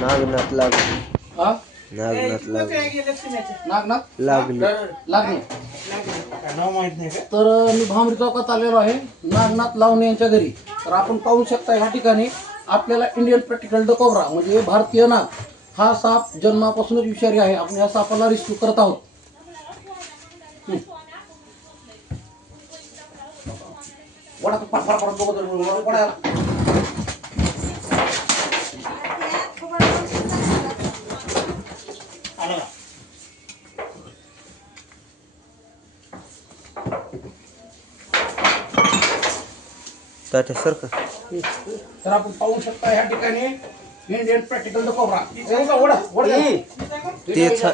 नागनाथ लागली. हा नागनाथ लागली. नागनाथ लागली. लागणे. तर मी भांबरी चौकात आलेलो आहे नागनाथ लावणे यांच्या घरी. तर आपण पाहू शकता ह्या ठिकाणी आपल्याला इंडियन प्रॅक्टिकल डकोब्रा म्हणजे भारतीय नाग हा साप जन्मापासूनच विषारी आहे. आपण या सापाला रेस्क्यू करत आहोत. वडा फार फार फार बघत वडा तात्या सारखं. तर आपण पाहू शकता ह्या ठिकाणी इंडियन प्रॅक्टिकल डकोब्रा. वडा वडा तेच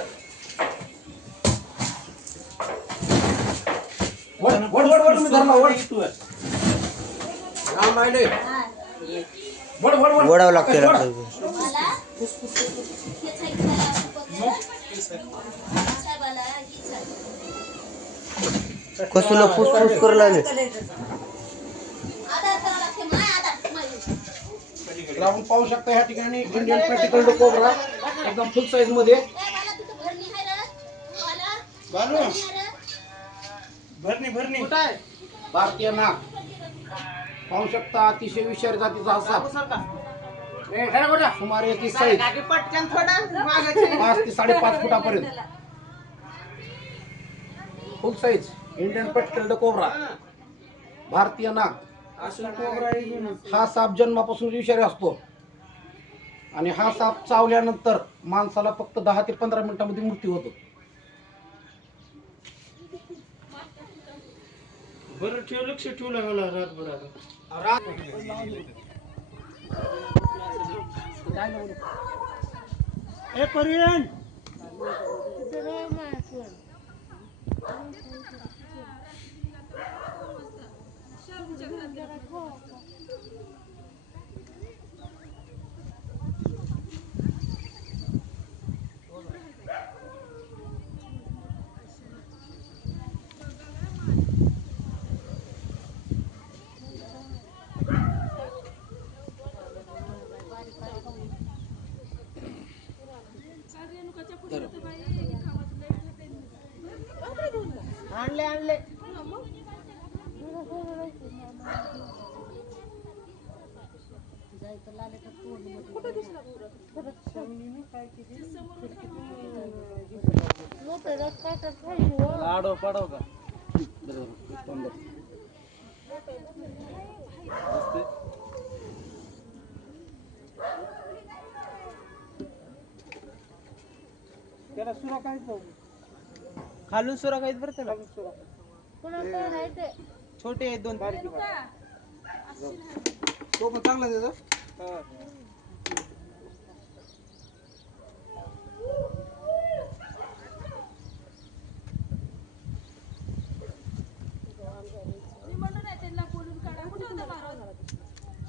वड वड वड वड मी धरला वड राम आले वड वड वड वडावं लागते. कसलं फुसफुस करू लागले. तर आपण पाहू शकता ह्या ठिकाणी इंडियन प्रॅक्टिकल डकोब्रा एकदम फुल साईज मध्ये. भरणी भारतीय नाग पाहू शकता. अतिशय विषारी जातीचा हा साप. सुमारे 30 साईज 5 ते 5.5 फुटापर्यंत फुल साईज इंडियन प्रॅक्टिकल डकोब्रा भारतीय नाग. हा साप जन्मापासून विषारी असतो आणि हा साप चावल्यानंतर माणसाला फक्त 10 ते 15 मिनिटांमध्ये मृत्यू होतो. बरं ठेव, लक्ष ठेवू लागला रातभर. ए पर्यंत आणले लाडो पडव का त्याला सुरा काहीच खालून सुरा काहीच बरं त्याला छोटे आहेत 2 बारीक तो पण चांगला त्याचा.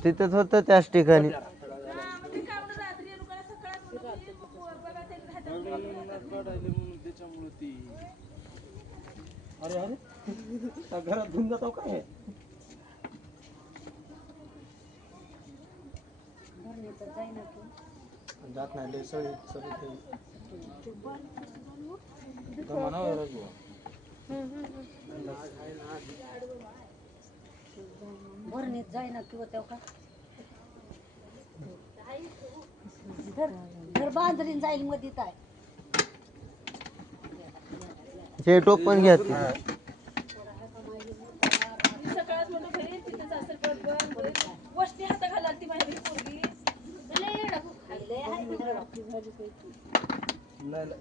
तिथंच होतं त्याच ठिकाणी. अरे अरे घरात घेऊन जातो काय जात नाही सगळे भरणीत जाईना किंवा तेव्हा घर बांधरीन जाईल मध्ये काय हे टोप पण घ्या. वस्ती हाता घाला ती माझी पोरगी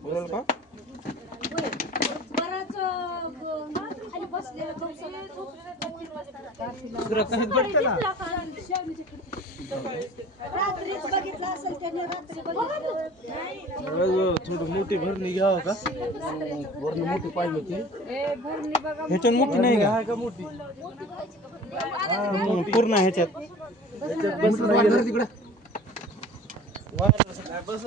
बोल का बराच खाली बसलेलं रात्रीच बघितलं असेल त्याने. रात्री थोडी मोठी भरणी घ्यावं का. वरून मोठी पाहिजे होती. ह्याच्यात मोठी नाही का मोठी पूर्ण ह्याच्यात तिकडे बस